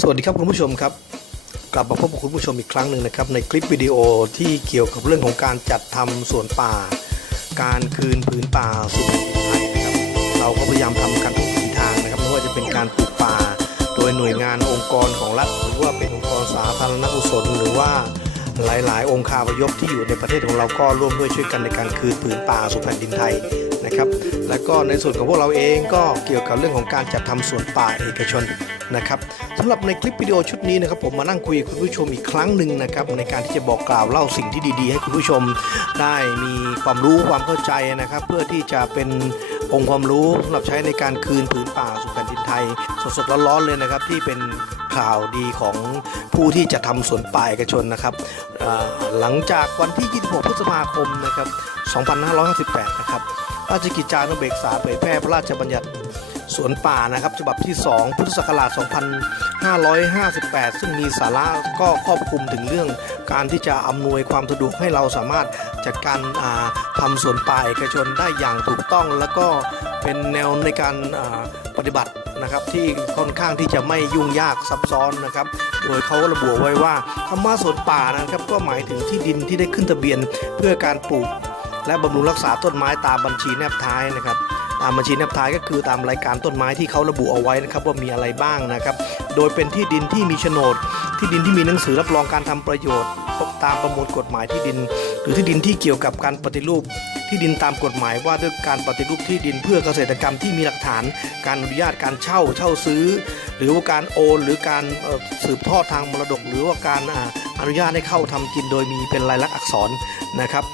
สวัสดีครับคุณผู้ชมครับ กลับมาพบกับคุณผู้ชมอีกครั้งหนึ่งนะครับในคลิปวิดีโอที่เกี่ยวกับเรื่องของการจัดทำสวนป่า การคืนผืนป่าสู่แผ่นดินไทยนะครับเราก็พยายามทำกันทุกวิถีทางนะครับไม่ว่าจะเป็นการปลูกป่า โดยหน่วยงานองค์กรของรัฐ หรือว่าเป็นองค์กรสาธารณกุศลหรือว่าหลาย ๆ องค์คาพยพที่อยู่ในประเทศของเราก็ร่วมด้วยช่วยกันในการคืนผืนป่าสู่แผ่นดินไทยนะครับ และก็ในส่วนของพวกเราเองก็เกี่ยวกับเรื่องของการจัดทำสวนป่าเอกชน นะครับสำหรับในคลิปวิดีโอชุดนี้นะครับผมมานั่งคุยกับคุณผู้ชมอีกครั้งหนึ่งนะครับในการที่จะบอกกล่าวเล่าสิ่งที่ดีๆ ให้คุณผู้ชมได้มีความรู้ความเข้าใจนะครับ เพื่อที่จะเป็นองค์ความรู้สำหรับใช้ในการคืนผืนป่าสู่แผ่นดินไทย สดๆร้อนๆเลยนะครับที่เป็นข่าวดีของผู้ที่จะทำสวนป่าเอกชนนะครับหลังจากวันที่ 26 พฤษภาคมนะครับ 2558 นะครับราชกิจจานุเบกษาเผยแพร่พระราชบัญญัติ สวนป่านะครับ ฉบับที่ 2 พุทธศักราช 2558 ซึ่งมีสาระก็ครอบคลุมถึงเรื่อง การที่จะอำนวยความสะดวกให้เราสามารถจัดการาทำสวนป่าเอกชนได้อย่างถูกต้อง แล้วก็เป็นแนวในการาปฏิบัตินะครับที่ค่อนข้างที่จะไม่ยุ่งยากซับซ้อนนะครับ โดยเขาระบุไว้ว่าคำว่าสวนป่านะครับ ก็หมายถึงที่ดินที่ได้ขึ้นทะเบียนเพื่อการปลูก และบำรุงรักษาต้นไม้ตามบัญชีแนบท้ายนะครับามบัญชีแนบท้ายก็คือตามรายการต้นไม้ที่เขาระบุเอาไว้นะครับว่ามีอะไรบ้างนะครับ โดยเป็นที่ดินที่มีโฉนด ที่ดินที่มีหนังสือรับรองการทำประโยชน์ ตามประมวลกฎหมายที่ดิน หรือที่ดินที่เกี่ยวกับการปฏิรูป ที่ดินตามกฎหมายว่าด้วยการปฏิรูปที่ดินเพื่อเกษตรกรรมที่มีหลักฐาน การอนุญาตการเช่าเช่าซื้อ หรือว่าการโอน หรือการสืบทอดทางมรดก หรือว่าการอ่าอนุญาตให้เข้าทำกินโดยมีเป็นลายลักษณ์อักษรนะครับ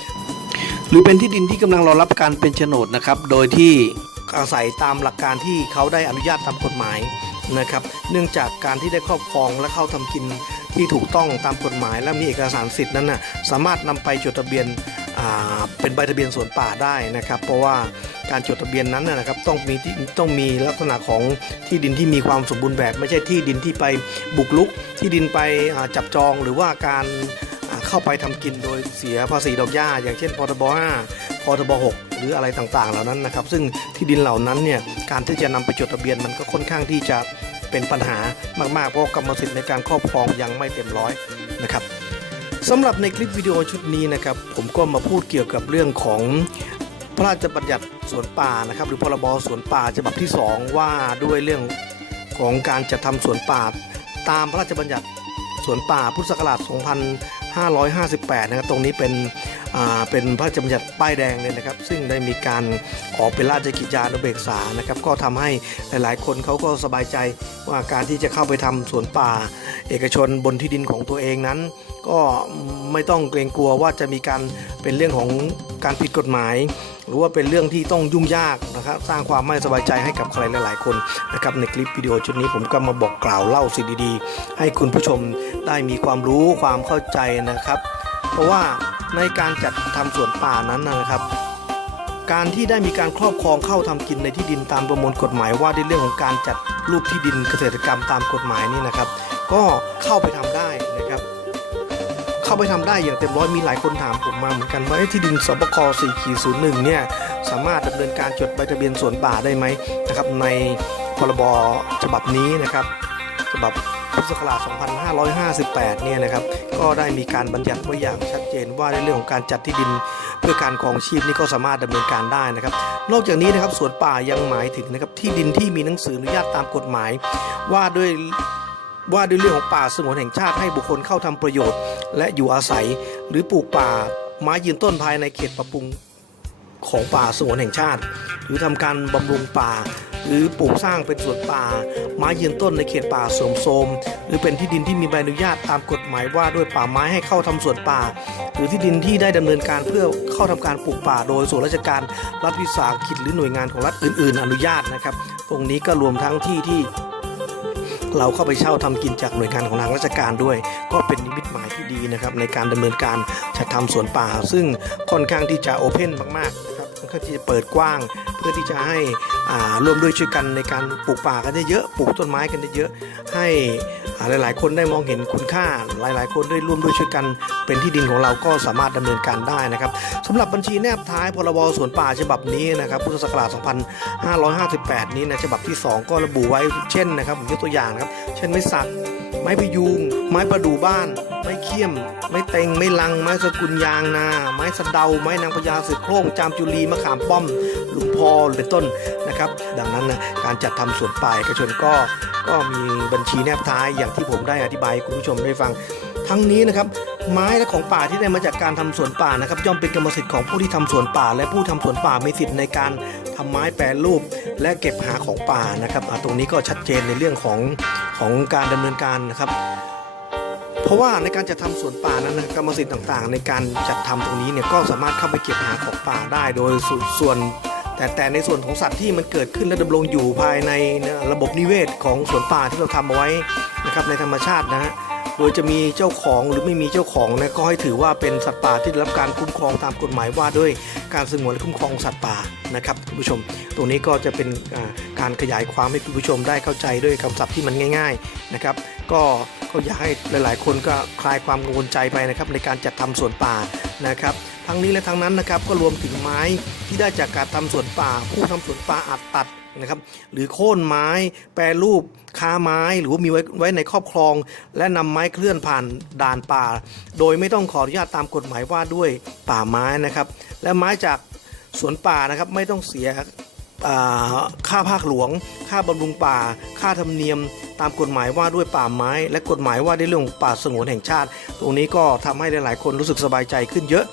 หรือเป็นที่ดินที่กำลังรอรับการเป็นโฉนดนะครับ โดยที่อาศัยตามหลักการที่เขาได้อนุญาตตามกฎหมายนะครับ เนื่องจากการที่ได้ครอบครองและเข้าทำกินที่ถูกต้องตามกฎหมาย และมีเอกสารสิทธิ์นั้นนะสามารถนำไปจดทะเบียนเป็นใบทะเบียนสวนป่าได้นะครับ เพราะว่าการจดทะเบียนนั้นนะครับต้องมีที่ต้องมีลักษณะของที่ดินที่มีความสมบูรณ์แบบ ไม่ใช่ที่ดินที่ไปบุกรุก ที่ดินไปจับจองหรือว่าการ เข้าไปทำกินโดยเสียภาษีดอกหญ้า อย่างเช่นพทบ5พทบ6หรืออะไรต่างๆ เหล่านั้นนะครับ ซึ่งที่ดินเหล่านั้นเนี่ยการที่จะนำไปจดทะเบียนมันก็ค่อนข้างที่จะเป็นปัญหามากๆ เพราะกรรมสิทธิ์ในการครอบครองยังไม่เต็มร้อยนะครับสำหรับในคลิปวิดีโอชุดนี้นะครับผมก็มาพูดเกี่ยวกับเรื่องของพระราชบัญญัติสวนป่านะครับ หรือพรบสวนป่าฉบับที่ 2 ว่าด้วยเรื่องของการจัดทำสวนป่า ตามพระราชบัญญัติสวนป่าพุทธศักราช 558 นะครับ ตรงนี้เป็น เป็นพระราชบัญญัติป้ายแดงเลยนะครับ ซึ่งได้มีการออกเป็นราชกิจจานุเบกษานะครับ ก็ทำให้หลาย ๆ คนเขาก็สบายใจว่าการที่จะเข้าไปทำสวนป่า เอกชนบนที่ดินของตัวเองนั้น ก็ไม่ต้องเกรงกลัวว่าจะมีการเป็นเรื่องของการผิดกฎหมาย หรือว่าเป็นเรื่องที่ต้องยุ่งยากนะครับสร้างความไม่สบายใจให้กับใครหลาย ๆ คนนะครับในคลิปวิดีโอชุดนี้ผมก็มาบอกกล่าวเล่าสิ่งดี ๆ ให้คุณผู้ชมได้มีความรู้ความเข้าใจนะครับ เพราะว่า ในการจัดทำสวนป่านั้นนะครับ การที่ได้มีการครอบครองเข้าทำกินในที่ดินตามประมวลกฎหมายว่าในเรื่องของการจัดรูปที่ดินเกษตรกรรมตามกฎหมายนี่นะครับ ก็เข้าไปทำได้นะครับ เข้าไปทำได้อย่างเต็มร้อยมีหลายคนถามผมมาเหมือนกันว่าที่ดินสปค4ขีด01เนี่ยสามารถดำเนินการจดใบทะเบียนสวนป่าได้ไหมนะครับในพรบฉบับนี้นะครับฉบับ พุทธศักราช 2558 เนี่ยนะครับ ก็ได้มีการบัญญัติไว้อย่างชัดเจนว่าในเรื่องของการจัดที่ดินเพื่อการครองชีพนี่ก็สามารถดำเนินการได้นะครับ นอกจากนี้นะครับสวนป่ายังหมายถึงนะครับที่ดินที่มีหนังสืออนุญาตตามกฎหมาย ว่าด้วยว่าด้วยเรื่องของป่าสงวนแห่งชาติให้บุคคลเข้าทำประโยชน์ และอยู่อาศัยหรือปลูกป่าไม้ยืนต้นภายในเขตปรับปรุงของป่าสงวนแห่งชาติ หรือทำการบำรุงป่า หรือปลูกสร้างเป็นสวนป่า ไม้ยืนต้นในเขตป่าเสริมโทรมหรือเป็นที่ดินที่มีใบอนุญาตตามกฎหมายว่าด้วยป่าไม้ให้เข้าทำสวนป่า หรือที่ดินที่ได้ดำเนินการเพื่อเข้าทำการปลูกป่า โดยส่วนราชการรัฐวิสาหกิจหรือหน่วยงานของรัฐอื่น ๆ อนุญาตนะครับ ตรงนี้ก็รวมทั้งที่ที่เราเข้าไปเช่าทำกินจากหน่วยงานของทางราชการด้วย ก็เป็นนิมิตหมายที่ดีนะครับในการดำเนินการจัดทำสวนป่า ซึ่งค่อนข้างที่จะโอเพ่นมากๆนะ ค่อนข้างที่จะเปิดกว้าง เพื่อที่จะให้ร่วมด้วยช่วยกันในการปลูกป่ากันเยอะๆปลูกต้นไม้กันเยอะๆให้หลายๆ คนได้มองเห็นคุณค่า หลายๆ คนได้ร่วมด้วยช่วยกัน เป็นที่ดินของเราก็สามารถดำเนินการได้นะครับสำหรับบัญชีแนบท้ายพรบสวนป่าฉบับนี้นะครับพุทธศักราช 2558 นี้นะฉบับที่ 2 ก็ระบุไว้เช่นนะครับผมยกตัวอย่างนะครับ เช่นไม้สักไม้พยุงไม้ประดู่บ้านไม้ ขี้ยม ไม้เต็ง ไม้ลัง ไม้สกุลยางนา ไม้สะเดา ไม้นางพญาเสือโคร่งจามจุลีมะขามป้อมหลุมพอเป็นต้นนะครับ ดังนั้นนะการจัดทำสวนป่าเอกชนก็ก็มีบัญชีแนบท้ายอย่างที่ผมได้อธิบายคุณผู้ชมได้ฟัง ทั้งนี้นะครับไม้และของป่าที่ได้มาจากการทำสวนป่านะครับย่อมเป็นกรรมสิทธิ์ของผู้ที่ทำสวนป่า และผู้ทำสวนป่ามีสิทธิ์ในการทำไม้แปรรูป และเก็บหาของป่านะครับตรงนี้ก็ชัดเจนในเรื่องของของการดำเนินการนะครับ เพราะว่าในการจัดทำสวนป่านั้นนะกรรมสิทธิ์ต่างๆ ในการจัดทำตรงนี้เนี่ยก็สามารถเข้าไปเก็บหาของป่าได้โดยสส่วน แต่แต่ในส่วนของสัตว์ที่มันเกิดขึ้นและดำรงอยู่ภายในระบบนิเวศของสวนป่าที่เราทำเอาไว้นะครับในธรรมชาตินะฮะโดยจะมีเจ้าของหรือไม่มีเจ้าของนะก็ให้ถือว่าเป็นสัตว์ป่าที่ได้รับการคุ้มครองตามกฎหมายว่าด้วยการสงวนและคุ้มครองสัตว์ป่านะครับคุณผู้ชม ตรงนี้ก็จะเป็นการขยายความให้คุณผู้ชมได้เข้าใจด้วยคำศัพท์ที่มันง่าย ๆนะครับ ก็ ก็อยากให้หลาย ๆ คนก็คลายความกังวลใจไปนะครับในการจัดทำสวนป่านะครับทั้งนี้และทั้งนั้นนะครับก็รวมถึงไม้ที่ได้จากการทำสวนป่า ผู้ทำสวนป่าอาจตัดนะครับหรือโค่นไม้แปรรูปค้าไม้หรือว่ามีไว้ไว้ในครอบครอง และนำไม้เคลื่อนผ่านด่านป่า โดยไม่ต้องขออนุญาตตามกฎหมายว่าด้วยป่าไม้นะครับและไม้จากสวนป่านะครับไม่ต้องเสีย ค่าภาคหลวง ค่าบำรุงป่า ค่าธรรมเนียม ตามกฎหมายว่าด้วยป่าไม้ และกฎหมายว่าด้วยเรื่องป่าสงวนแห่งชาติ ตรงนี้ก็ทำให้หลาย ๆ คนรู้สึกสบายใจขึ้นเยอะ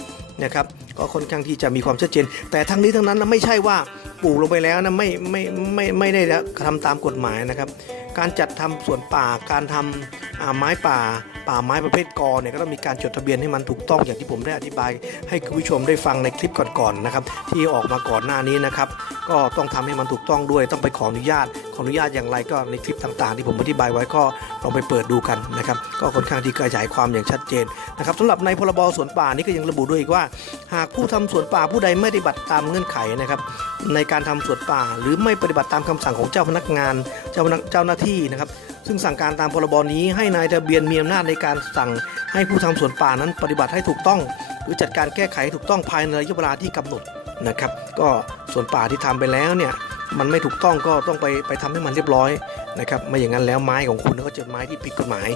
นะครับก็ค่อนข้างที่จะมีความชัดเจน แต่ทั้งนี้ทั้งนั้นนะไม่ใช่ว่าปลูกลงไปแล้วนะไม่ไม่ไม่ไม่ได้ทำตามกฎหมายนะครับการจัดทำสวนป่า การทำอ่าไม้ป่า ป่าไม้ประเภทกอเนี่ยก็ต้องมีการจดทะเบียนให้มันถูกต้องอย่างที่ผมได้อธิบาย ให้คุณผู้ชมได้ฟังในคลิปก่อนๆนะครับ ที่ออกมาก่อนหน้านี้นะครับ ก็ต้องทำให้มันถูกต้องด้วย ต้องไปขออนุญาต ขออนุญาตอย่างไรก็ในคลิปต่างๆ ที่ผมอธิบายไว้ก็ลองไปเปิดดูกันนะครับ ก็ค่อนข้างที่ขยายความอย่างชัดเจนนะครับสำหรับในพรบสวนป่านี่ก็ยังระบุด้วยอีกว่า หากผู้ทำสวนป่าผู้ใดไม่ปฏิบัติตามเงื่อนไขนะครับ ในการทำสวนป่า หรือไม่ปฏิบัติตามคำสั่งของเจ้าพนักงาน เจ้าพนักเจ้าหน้าที่นะครับซึ่งสั่งการตามพรบนี้ให้นายทะเบียนมีอำนาจในการสั่งให้ผู้ทำสวนป่านั้นปฏิบัติให้ถูกต้อง หรือจัดการแก้ไขให้ถูกต้องภายในระยะเวลาที่กำหนดนะครับก็สวนป่าที่ทำไปแล้วเนี่ยมันไม่ถูกต้องก็ต้องไปไปทำให้มันเรียบร้อยนะครับไม่อย่างนั้นแล้วไม้ของคุณก็จะไม้ที่ผิดกฎหมาย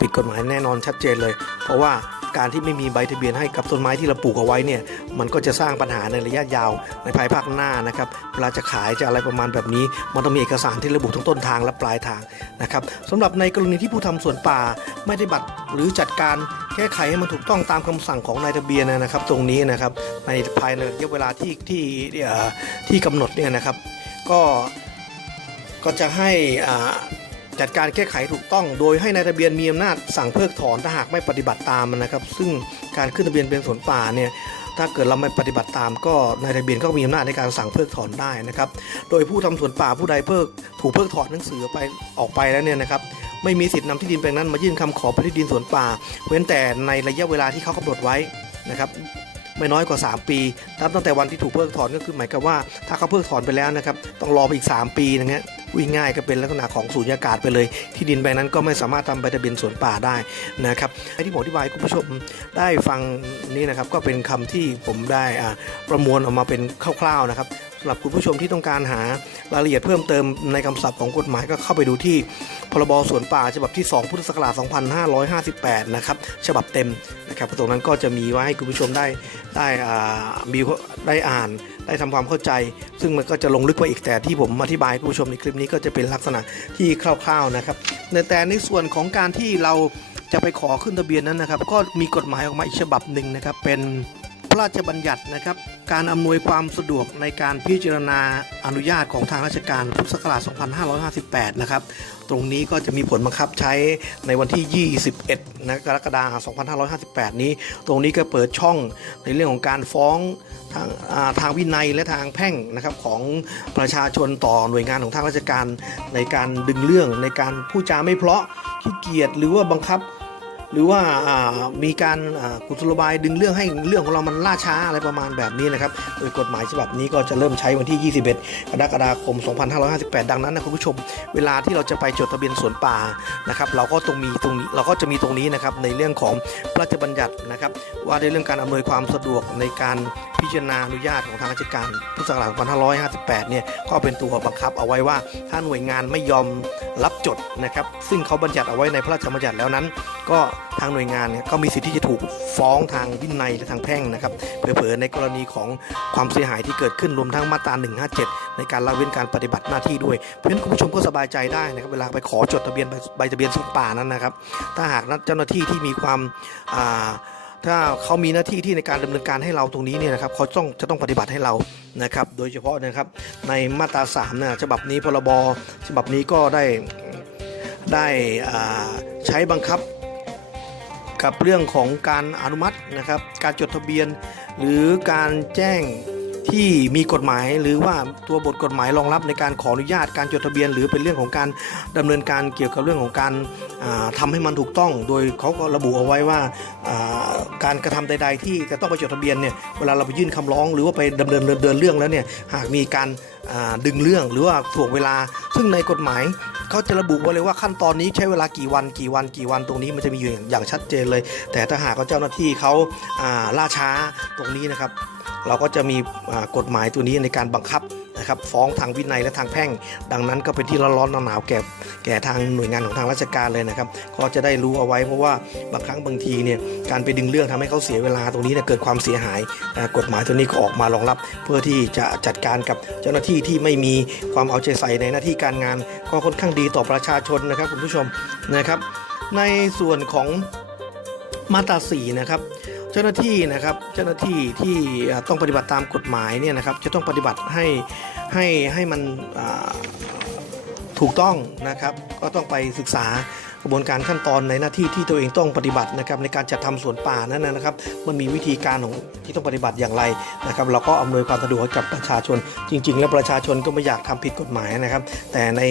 ผิดกฎหมายแน่นอนชัดเจนเลย เพราะว่าการที่ไม่มีใบทะเบียนให้กับต้นไม้ที่เราปลูกเอาไว้เนี่ย มันก็จะสร้างปัญหาในระยะยาวในภายภาคหน้านะครับเวลาจะขายจะอะไรประมาณแบบนี้ มันต้องมีเอกสารที่ระบุทั้งต้นทางและปลายทางนะครับสำหรับในกรณีที่ผู้ทำสวนป่าไม่ได้บัตรหรือจัดการแก้ไขให้มันถูกต้องตามคำสั่งของนายทะเบียนนะครับ ตรงนี้นะครับในภายในระยะเวลาที่ที่เอ่ที่กำหนดเนี่ยนะครับ ก็ก็จะให้อ่าจัดการแก้ไขถูกต้อง โดยให้นายทะเบียนมีอำนาจสั่งเพิกถอนถ้าหากไม่ปฏิบัติตามนะครับ ซึ่งการขึ้นทะเบียนเป็นสวนป่าเนี่ย ถ้าเกิดเราไม่ปฏิบัติตามก็นายทะเบียนก็มีอำนาจในการสั่งเพิกถอนได้นะครับ โดยผู้ทำสวนป่าผู้ใดเพิกถูกเพิกถอนหนังสือไปออกไปแล้วเนี่ยนะครับไม่มีสิทธินำที่ดินแปลงนั้นมายื่นคำขอเป็นที่ดินสวนป่า เว้นแต่ในระยะเวลาที่เขากำหนดไว้นะครับไม่น้อยกว่า 3 ปีนับตั้งแต่วันที่ถูกเพิกถอนก็คือหมายความว่าถ้าเขาเพิกถอนไปแล้วนะครับต้องรอไปอีก 3 ปีนะฮะ วิ่งง่ายก็เป็นลักษณะของสูญญากาศไปเลย ที่ดินใบนั้นก็ไม่สามารถทำใบทะเบียนสวนป่าได้นะครับไอ้ที่ผมอธิบายคุณผู้ชมได้ฟังนี่นะครับก็เป็นคำที่ผมได้ประมวลออกมาเป็นคร่าวๆนะครับ สำหรับคุณผู้ชมที่ต้องการหารายละเอียดเพิ่มเติมในคำศัพท์ของกฎหมายก็เข้าไปดูที่พรบสวนป่าฉบับที่ 2 พุทธศักราช 2558 นะครับ ฉบับเต็มนะครับตรงนั้นก็จะมีไว้ให้คุณผู้ชมได้ได้อ่ามีได้อ่านได้ทำความเข้าใจ ซึ่งมันก็จะลงลึกไปอีกแต่ที่ผมอธิบายคุณผู้ชมในคลิปนี้ก็จะเป็นลักษณะที่คร่าวๆนะครับแต่ในส่วนของการที่เราจะไปขอขึ้นทะเบียนนั้นนะครับ ก็มีกฎหมายออกมาอีกฉบับหนึ่งนะครับ เป็นพระราชบัญญัตินะครับ การอำนวยความสะดวกในการพิจารณาอนุญาตของทางราชการพุทธศักราช 2558 นะครับ ตรงนี้ก็จะมีผลบังคับใช้ในวันที่ 21 นะกรกฎาคม 2558 นี้ ตรงนี้ก็เปิดช่องในเรื่องของการฟ้องทางทางวินัยและทางแพ่งนะครับของประชาชนต่อหน่วยงานของทางราชการในการดึงเรื่องในการพูดจาไม่เพราะขี้เกียจหรือว่าบังคับ หรือว่ามีการกุศโลบายดึงเรื่องให้เรื่องของเรามันล่าช้าอะไรประมาณแบบนี้นะครับ โดยกฎหมายฉบับนี้ก็จะเริ่มใช้วันที่ 21 กรกฎาคม 2558 ดังนั้นนะคุณผู้ชม เวลาที่เราจะไปจดทะเบียนสวนป่านะครับ เราก็ตรงมีตรงนี้เราก็จะมีตรงนี้นะครับในเรื่องของพระราชบัญญัตินะครับ ว่าในเรื่องการอำนวยความสะดวกในการพิจารณาอนุญาตของทางราชการพุทธศักราช 2558 เนี่ยก็เป็นตัวบังคับเอาไว้ว่าถ้าหน่วยงานไม่ยอมรับจดนะครับ ซึ่งเขาบัญญัติเอาไว้ในพระราชบัญญัติแล้วนั้น ก็ทางหน่วยงานเนี่ยก็มีสิทธิ์ที่จะถูกฟ้องทางวินัยและทางแพ่งนะครับเผลอๆในกรณีของความเสียหายที่เกิดขึ้นรวมทั้งมาตรา 157 ในการละเว้นการปฏิบัติหน้าที่ด้วย เพราะฉะนั้นคุณผู้ชมก็สบายใจได้นะครับเวลาไปขอจดทะเบียนใบทะเบียนสวนป่านั้นนะครับ ถ้าหากเจ้าหน้าที่ที่มีความถ้าเขามีหน้าที่ที่ในการดำเนินการให้เราตรงนี้เนี่ยนะครับเขาต้องจะต้องปฏิบัติให้เรานะครับ โดยเฉพาะนะครับในมาตรา3เนี่ยฉบับนี้พรบฉบับนี้ก็ได้ได้ใช้บังคับ กับเรื่องของการอนุมัตินะครับ การจดทะเบียน หรือการแจ้ง ที่มีกฎหมายหรือว่าตัวบทกฎหมายรองรับในการขออนุญาตการจดทะเบียน หรือเป็นเรื่องของการดำเนินการเกี่ยวกับเรื่องของการทำาให้มันถูกต้อง โดยเขาก็ระบุเอาไว้ว่าการกระทำใด ๆ ที่จะต้องไปจดทะเบียนเนี่ยเวลาเราไปยื่นคำร้อง หรือว่าไปดำเนินเดินเรื่องแล้วเนี่ยหากมีการดึงเรื่องหรือว่าถ่วงเวลา ซึ่งในกฎหมายเขาจะระบุไว้เลยว่าขั้นตอนนี้ใช้เวลากี่วันกี่วันกี่วันตรงนี้มันจะมีอยู่อย่างชัดเจนเลย แต่ถ้าหากเจ้าหน้าที่เขาล่าช้าตรงนี้นะครับ เราก็จะมีกฎหมายตัวนี้ในการบังคับนะครับฟ้องทางวินัยและทางแพ่ง ดังนั้นก็เป็นที่ร้อนๆหนาวๆแก่แก่ทางหน่วยงานของทางราชการเลยนะครับก็จะได้รู้เอาไว้เพราะว่าบางครั้งบางทีเนี่ยการไปดึงเรื่องทำให้เขาเสียเวลาตรงนี้เนี่ยเกิดความเสียหาย กฎหมายตัวนี้ก็ออกมารองรับ เพื่อที่จะจัดการกับเจ้าหน้าที่ที่ไม่มีความเอาใจใส่ในหน้าที่การงาน ก็ค่อนข้างดีต่อประชาชนนะครับคุณผู้ชมนะครับ ในส่วนของมาตราสีนะครับ เจ้าหน้าที่นะครับเจ้าหน้าที่ที่ต้องปฏิบัติตามกฎหมายเนี่ยนะครับจะต้องปฏิบัติให้ให้ให้มันถูกต้องนะครับ ก็ต้องไปศึกษา กระบวนการขั้นตอนในหน้าที่ที่ตัวเองต้องปฏิบัตินะครับในการจัดทำสวนป่านั้นนะครับ มันมีวิธีการของที่ต้องปฏิบัติอย่างไรนะครับ เราก็อำนวยความสะดวกให้กับประชาชน จริง ๆ แล้วประชาชนก็ไม่อยากทำผิดกฎหมายนะครับ แต่ใน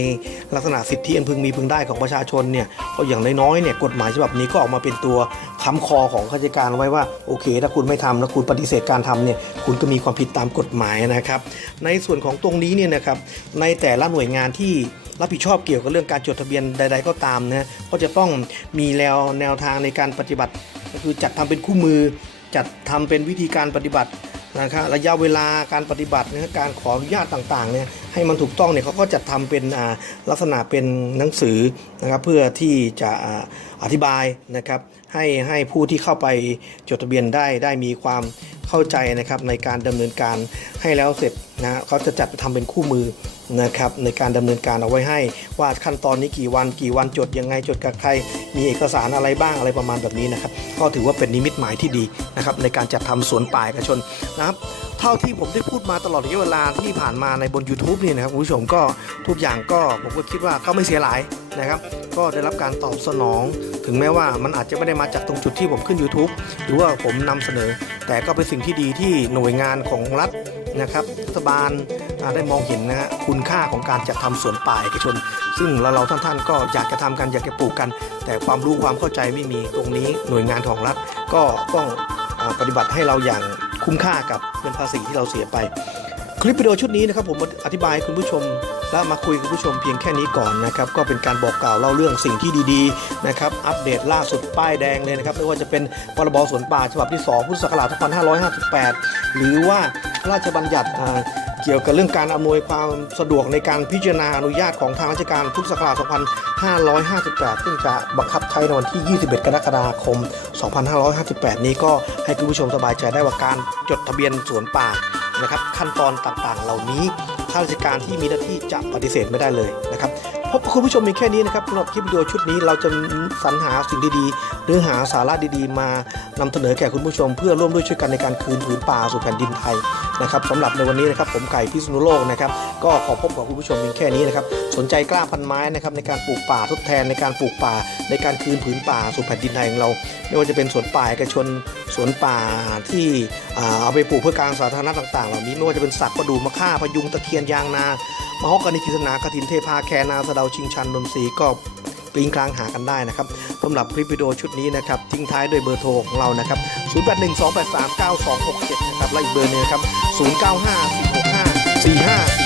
ลักษณะสิทธิอันพึงมีพึงได้ของประชาชนเนี่ยก็อย่างน้อยๆเนี่ยกฎหมายฉบับนี้ก็ออกมาเป็นตัวค้ำคอของข้าราชการไว้ว่าโอเค ถ้าคุณไม่ทำแล้วคุณปฏิเสธการทำเนี่ยคุณก็มีความผิดตามกฎหมายนะครับ ในส่วนของตรงนี้เนี่ยนะครับในแต่ละหน่วยงานที่ รับผิดชอบเกี่ยวกับเรื่องการจดทะเบียนใด ๆ ก็ตามนะก็จะต้องมีแนวแนวทางในการปฏิบัติ ก็คือจัดทำเป็นคู่มือ จัดทำเป็นวิธีการปฏิบัตินะครับระยะเวลาการปฏิบัตินะการขออนุญาตต่างๆเนี่ยให้มันถูกต้องเนี่ยเขาก็จัดทำเป็นลักษณะเป็นหนังสือนะครับเพื่อที่จะอธิบายนะครับให้ให้ผู้ที่เข้าไปจดทะเบียนได้ได้มีความเข้าใจนะครับในการดำเนินการให้แล้วเสร็จนะเขาจะจัดทำเป็นคู่มือ นะครับในการดำเนินการเอาไว้ให้ ว่าขั้นตอนนี้กี่วันกี่วันจดยังไงจดกับใคร มีเอกสารอะไรบ้างอะไรประมาณแบบนี้นะครับก็ถือว่าเป็นนิมิตหมายที่ดีนะครับในการจัดทำสวนป่าเอกชนนะครับเท่าที่ผมได้พูดมาตลอดระยะเวลาที่ผ่านมาในบน YouTube นี่นะครับคุณผู้ชมก็ทุกอย่างก็ผมก็คิดว่าก็ไม่เสียหลายนะครับ ก็ได้รับการตอบสนอง ถึงแม้ว่ามันอาจจะไม่ได้มาจากตรงจุดที่ผมขึ้น YouTube หรือว่าผมนำเสนอ แต่ก็เป็นสิ่งที่ดีที่หน่วยงานของรัฐนะครับรัฐบาล ได้มองเห็นนะฮะคุณค่าของการจัดทำสวนป่าเอกชน ซึ่งเราเราท่านๆ ก็อยากจะทำกันอยากจะปลูกกัน แต่ความรู้ความเข้าใจไม่มีตรงนี้หน่วยงานของรัฐก็ต้องปฏิบัติให้เราอย่างคุ้มค่ากับเงินภาษีที่เราเสียไป คลิปวิดีโอชุดนี้นะครับผมอธิบายให้คุณผู้ชม และมาคุยกับผู้ชมเพียงแค่นี้ก่อนนะครับก็เป็นการบอกกล่าวเล่าเรื่องสิ่งที่ดีๆนะครับอัปเดตล่าสุดป้ายแดงเลยนะครับไม่ว่าจะเป็นพรบสวนป่าฉบับที่ 2 พุทธศักราช 2558 หรือว่าพระราชบัญญัติเกี่ยวกับเรื่องการอำนวยความสะดวกในการพิจารณาอนุญาตของทางราชการพุทธศักราช 2558 ซึ่งจะบังคับใช้ในวันที่ 21 กรกฎาคม 2558 นี้ก็ให้คุณผู้ชมสบายใจได้ว่าการจดทะเบียนสวนป่านะครับขั้นตอนต่างๆ เหล่านี้ ข้าราชการที่มีหน้าที่จะปฏิเสธไม่ได้เลยนะครับ พบกับคุณผู้ชมมีแค่นี้นะครับสำหรับคลิปวิดีโอชุดนี้เราจะสรรหาสิ่งดีๆเนื้อหาสาระดีๆ มานำเสนอแก่คุณผู้ชม เพื่อร่วมด้วยช่วยกันในการคืนผืนป่าสู่แผ่นดินไทยนะครับสำหรับในวันนี้นะครับผมไก่พิษณุโลกนะครับก็ขอพบกับคุณผู้ชมเพียงแค่นี้นะครับสนใจกล้าพันไม้นะครับในการปลูกป่าทดแทนในการปลูกป่า ในการคืนผืนป่าสู่แผ่นดินไทยของเรา ไม่ว่าจะเป็นสวนป่าเอกชนสวนป่าที่เอาไปปลูกเพื่อการสาธารณะต่าง ๆ เหล่านี้ไม่ว่าจะเป็นสักประดูมะค่าพยุงตะเคียนยางนา มฮอกกานิกิษณากระถินเทพาแคนาสะเดาชิงชันนนทรีก็กลิ้งกลางหากันได้นะครับสำหรับคลิปวิดีโอชุดนี้นะครับทิ้งท้ายด้วยเบอร์โทรของเรานะครับ 0812839267 นะครับ และอีกเบอร์หนึงนะครับ 09546545